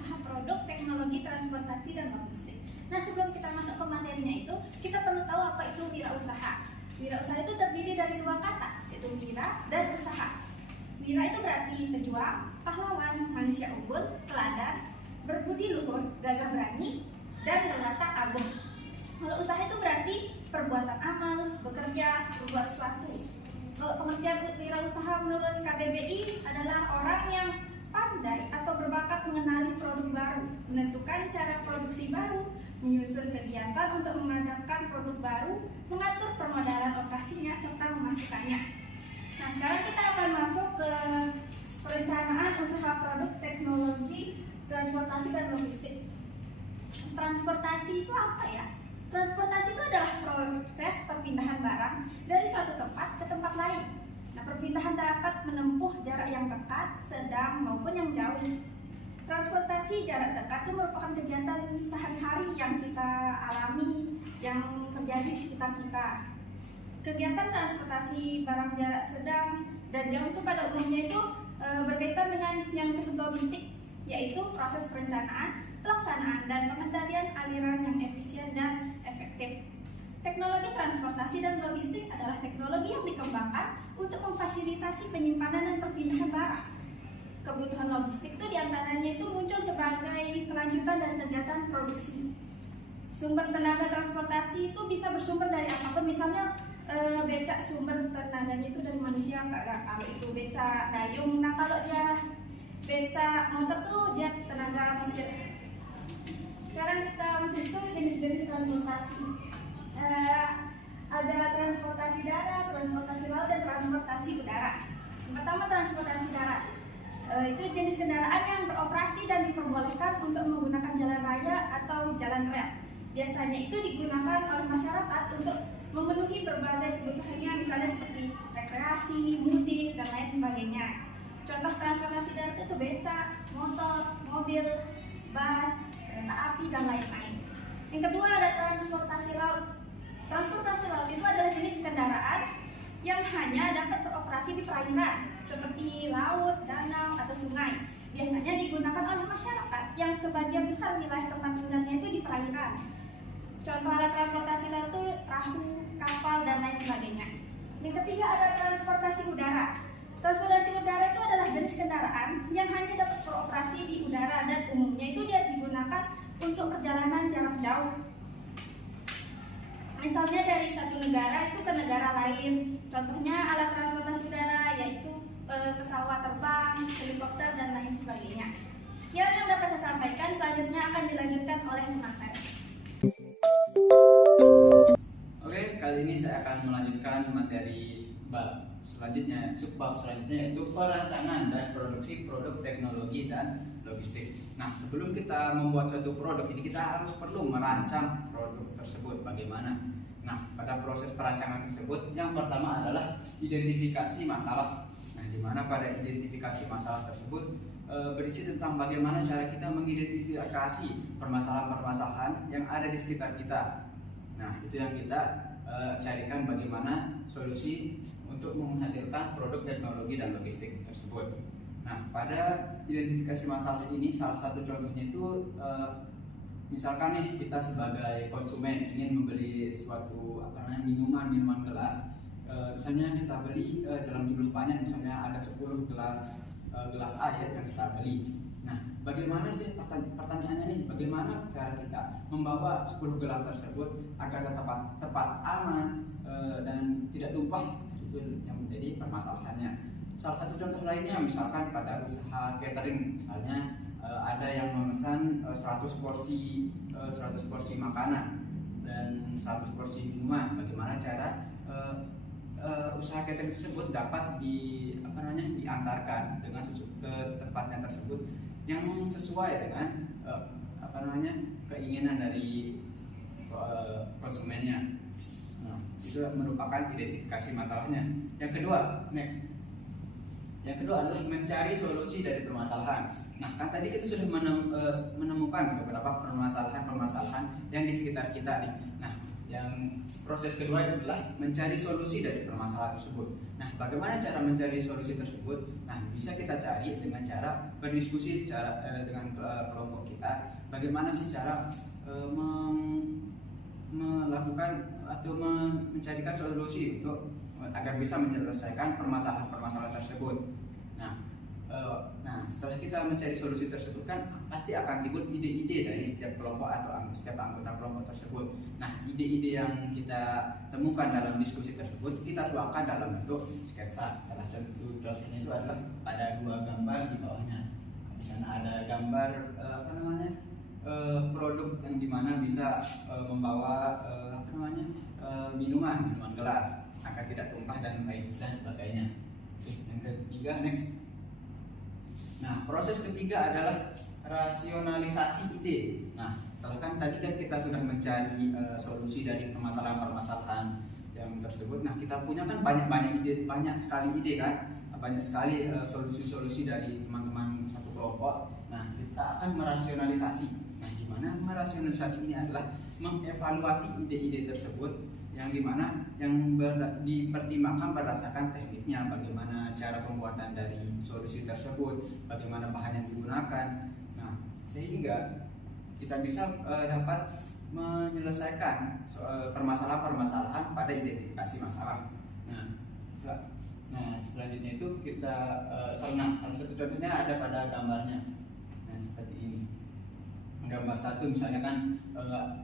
usaha produk teknologi transportasi dan logistik. Nah, sebelum kita masuk ke materinya itu, kita perlu tahu apa itu wirausaha. Wirausaha itu terdiri dari dua kata, yaitu wira dan usaha. Wira itu berarti pejuang, pahlawan, manusia unggul, teladan, berbudi luhur, gagah berani, dan berwatak agung. Kalau usaha itu berarti perbuatan amal, bekerja, berbuat sesuatu. Kalau pengertian wirausaha menurut KBBI adalah orang yang pandai atau berbakat mengenali produk baru, menentukan cara produksi baru, menyusun kegiatan untuk memadamkan produk baru, mengatur permodalan operasinya, serta memasukkannya. Nah, sekarang kita akan masuk ke perencanaan usaha produk teknologi transportasi dan logistik. Transportasi itu apa ya? Transportasi itu adalah proses perpindahan barang dari suatu tempat ke tempat lain. Nah, perpindahan dapat menempuh jarak yang dekat, sedang, maupun yang jauh. Transportasi jarak dekat itu merupakan kegiatan sehari-hari yang kita alami, yang terjadi di sekitar kita. Kegiatan transportasi barang jarak sedang dan jauh itu pada umumnya itu berkaitan dengan yang disebut logistik, yaitu proses perencanaan, pelaksanaan, dan pengendalian aliran yang efisien dan efektif. Teknologi transportasi dan logistik adalah teknologi yang dikembangkan untuk memfasilitasi penyimpanan dan perpindahan barang. Kebutuhan logistik itu diantaranya itu muncul sebagai kelanjutan dari kegiatan produksi. Sumber tenaga transportasi itu bisa bersumber dari apapun, misalnya becak sumber tenaganya itu dari manusia, kalau itu becak dayung. Nah, kalau dia becak motor tuh dia tenaga mesin. Sekarang kita masuk ke jenis-jenis transportasi. Ada transportasi darat, transportasi laut, dan transportasi udara. Yang pertama, transportasi darat. Itu jenis kendaraan yang beroperasi dan diperbolehkan untuk menggunakan jalan raya atau jalan rel. Biasanya itu digunakan oleh masyarakat untuk memenuhi berbagai kebutuhannya, misalnya seperti rekreasi, mudik, dan lain sebagainya. Contoh transportasi darat itu becak, motor, mobil, bus, kereta api, dan lain-lain. Yang kedua ada transportasi laut. Transportasi laut itu adalah jenis kendaraan yang hanya dapat beroperasi di perairan seperti laut, danau, atau sungai. Biasanya digunakan oleh masyarakat yang sebagian besar wilayah tempat tinggalnya itu di perairan. Contoh alat transportasi laut itu perahu, kapal, dan lain sebagainya. Yang ketiga ada transportasi udara. Transportasi udara itu adalah jenis kendaraan yang hanya dapat beroperasi di udara dan umumnya itu dia digunakan untuk perjalanan jarak jauh. Misalnya dari satu negara itu ke negara lain. Contohnya alat transportasi udara yaitu pesawat terbang, helikopter, dan lain sebagainya. Sekian yang dapat saya sampaikan, selanjutnya akan dilanjutkan oleh teman saya. Oke, kali ini saya akan melanjutkan materi bab selanjutnya, subbab selanjutnya yaitu perancangan dan produksi produk teknologi dan logistik. Nah, sebelum kita membuat suatu produk ini kita harus perlu merancang produk tersebut bagaimana. Nah, pada proses perancangan tersebut yang pertama adalah identifikasi masalah. Nah, di mana pada identifikasi masalah tersebut berisi tentang bagaimana cara kita mengidentifikasi permasalahan-permasalahan yang ada di sekitar kita. Nah, itu yang kita carikan bagaimana solusi untuk menghasilkan produk teknologi dan logistik tersebut. Nah, pada identifikasi masalah ini salah satu contohnya itu misalkan nih kita sebagai konsumen ingin membeli suatu minuman gelas. Misalnya kita beli dalam jumlah banyak, misalnya ada 10 gelas air yang kita beli. Nah, bagaimana sih pertanyaannya nih, bagaimana cara kita membawa 10 gelas tersebut agar tepat aman dan tidak tumpah? Itu yang menjadi permasalahannya. Salah satu contoh lainnya misalkan pada usaha catering, misalnya ada yang memesan 100 porsi makanan dan 100 porsi minuman. Bagaimana cara usaha catering tersebut dapat diantarkan dengan ke tempatnya tersebut yang sesuai dengan keinginan dari konsumennya. Nah, itu merupakan identifikasi masalahnya. Yang kedua adalah mencari solusi dari permasalahan. Nah, kan tadi kita sudah menemukan beberapa permasalahan yang di sekitar kita nih. Nah, yang proses kedua adalah mencari solusi dari permasalahan tersebut. Nah, bagaimana cara mencari solusi tersebut? Nah, bisa kita cari dengan cara berdiskusi dengan kelompok kita. Bagaimana sih cara melakukan atau mencarikan solusi untuk agar bisa menyelesaikan permasalahan tersebut. Nah, setelah kita mencari solusi tersebut kan pasti akan timbul ide-ide dari setiap kelompok atau setiap anggota kelompok tersebut. Nah, ide-ide yang kita temukan dalam diskusi tersebut kita tuangkan dalam bentuk sketsa. Salah satu contohnya itu adalah ada 2 gambar di bawahnya. Di sana ada gambar produk yang dimana bisa membawa minuman gelas agar tidak tumpah dan lain sebagainya. Yang ketiga, next. Nah, proses ketiga adalah rasionalisasi ide. Nah, setelah tadi kita sudah mencari solusi dari permasalahan yang tersebut. Nah, kita punya kan banyak sekali ide kan, banyak sekali solusi-solusi dari teman-teman satu kelompok. Nah, kita akan merasionalisasi. Nah, gimana merasionalisasi ini adalah mengevaluasi ide-ide tersebut yang dimana yang dipertimbangkan berdasarkan tekniknya, bagaimana cara pembuatan dari solusi tersebut, bagaimana bahan yang digunakan. Nah, sehingga kita bisa dapat menyelesaikan permasalahan pada identifikasi masalah. Nah, selanjutnya itu kita salah satu contohnya ada pada gambarnya. Nah, seperti ini. Gambar 1 misalnya kan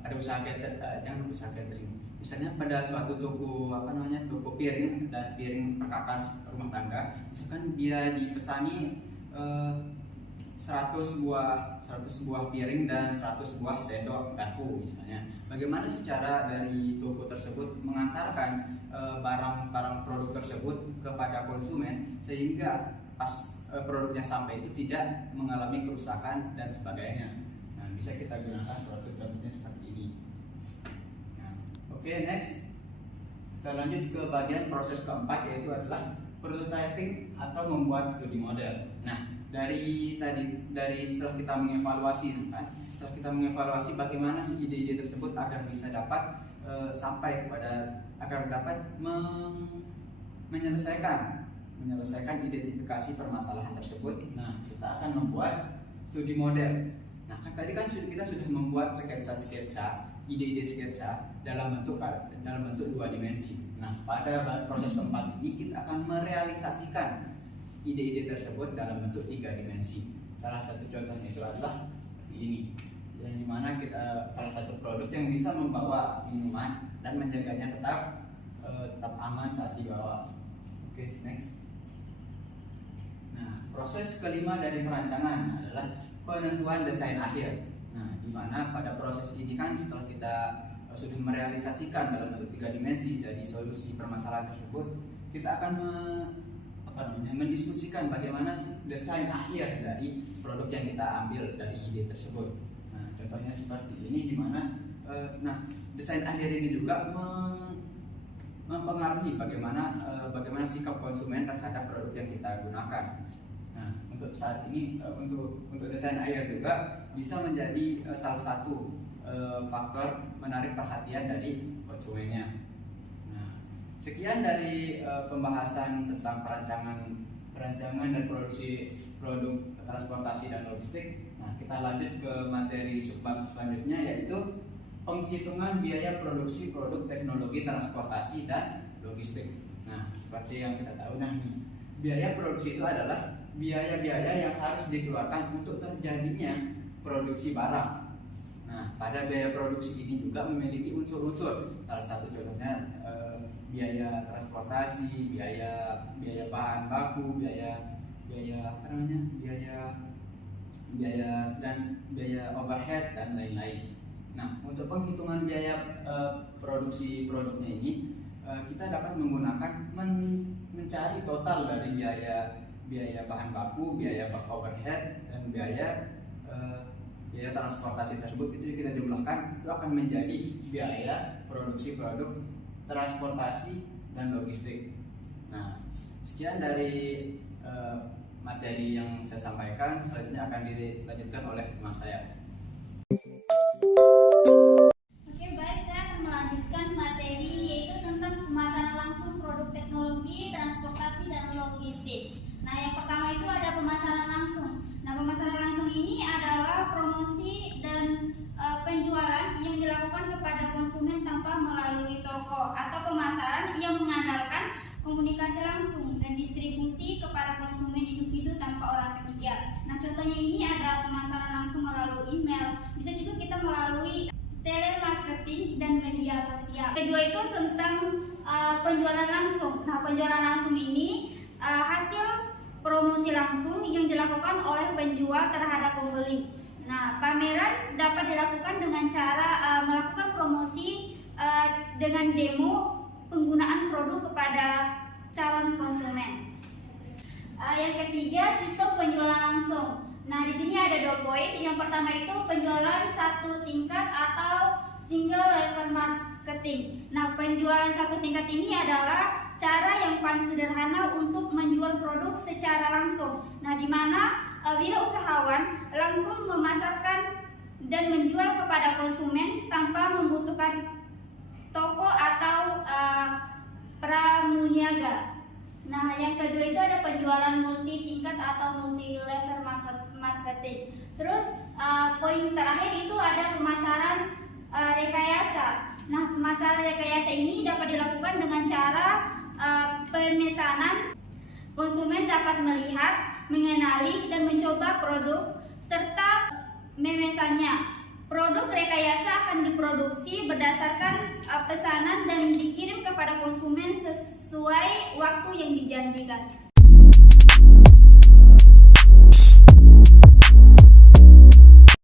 ada usaha catering. Misalnya pada suatu toko toko piring dan piring perkakas rumah tangga, misalkan dia dipesani 100 buah piring dan 100 buah sendok garpu misalnya. Bagaimana sih cara dari toko tersebut mengantarkan barang-barang produk tersebut kepada konsumen sehingga pas produknya sampai itu tidak mengalami kerusakan dan sebagainya. Nah, bisa kita gunakan suatu contohnya seperti ini. Oke, next. Kita lanjut ke bagian proses keempat, yaitu adalah prototyping atau membuat studi model. Nah, dari setelah kita mengevaluasi bagaimana sih ide-ide tersebut agar bisa dapat menyelesaikan identifikasi permasalahan tersebut. Nah, kita akan membuat studi model. Nah, tadi kan kita sudah membuat sketsa-sketsa, ide-ide sketsa dalam bentuk 2 dimensi. Nah, pada proses keempat ini kita akan merealisasikan ide-ide tersebut dalam bentuk 3 dimensi. Salah satu contohnya itu adalah seperti ini, yang dimana kita salah satu produk yang bisa membawa minuman dan menjaganya tetap aman saat dibawa. Oke, next. Nah, proses kelima dari perancangan adalah penentuan desain akhir. Nah, di mana pada proses ini kan setelah kita sudah merealisasikan dalam bentuk 3 dimensi dari solusi permasalahan tersebut, kita akan mendiskusikan bagaimana desain akhir dari produk yang kita ambil dari ide tersebut. Nah, contohnya seperti ini, di mana desain akhir ini juga mempengaruhi bagaimana sikap konsumen terhadap produk yang kita gunakan. Nah, untuk saat ini untuk desain akhir juga bisa menjadi salah satu faktor menarik perhatian dari konsumennya. Nah, sekian dari pembahasan tentang perancangan dan produksi produk transportasi dan logistik. Nah, kita lanjut ke materi subbab selanjutnya, yaitu penghitungan biaya produksi produk teknologi transportasi dan logistik. Nah, seperti yang kita tahu, biaya produksi itu adalah biaya-biaya yang harus dikeluarkan untuk terjadinya produksi barang. Nah, pada biaya produksi ini juga memiliki unsur-unsur. Salah satu contohnya biaya transportasi, biaya bahan baku, biaya overhead dan lain-lain. Nah, untuk penghitungan biaya produksi produknya ini, kita dapat menggunakan mencari total dari biaya bahan baku, biaya overhead, dan biaya transportasi tersebut. Itu kita jumlahkan, itu akan menjadi biaya produksi produk transportasi dan logistik. Nah, sekian dari materi yang saya sampaikan. Selanjutnya akan dilanjutkan oleh teman saya. Oke, baik, saya akan melanjutkan toko atau pemasaran yang mengandalkan komunikasi langsung dan distribusi kepada konsumen individu tanpa orang ketiga. Nah, contohnya ini ada pemasaran langsung melalui email, bisa juga kita melalui telemarketing dan media sosial. Kedua itu tentang penjualan langsung. Nah, penjualan langsung ini hasil promosi langsung yang dilakukan oleh penjual terhadap pembeli. Nah, pameran dapat dilakukan dengan cara melakukan promosi dengan demo penggunaan produk kepada calon konsumen. Yang ketiga, sistem penjualan langsung. Nah, di sini ada 2 poin. Yang pertama itu penjualan satu tingkat atau single level marketing. Nah, penjualan satu tingkat ini adalah cara yang paling sederhana untuk menjual produk secara langsung. Nah, di mana wirausahawan langsung memasarkan dan menjual kepada konsumen tanpa membutuhkan toko atau pramuniaga. Nah, yang kedua itu ada penjualan multi tingkat atau multi level marketing. Terus poin terakhir itu ada pemasaran rekayasa. Nah, pemasaran rekayasa ini dapat dilakukan dengan cara pemesanan. Konsumen dapat melihat, mengenali, dan mencoba produk serta memesannya. Produk rekayasa akan diproduksi berdasarkan pesanan dan dikirim kepada konsumen sesuai waktu yang dijanjikan.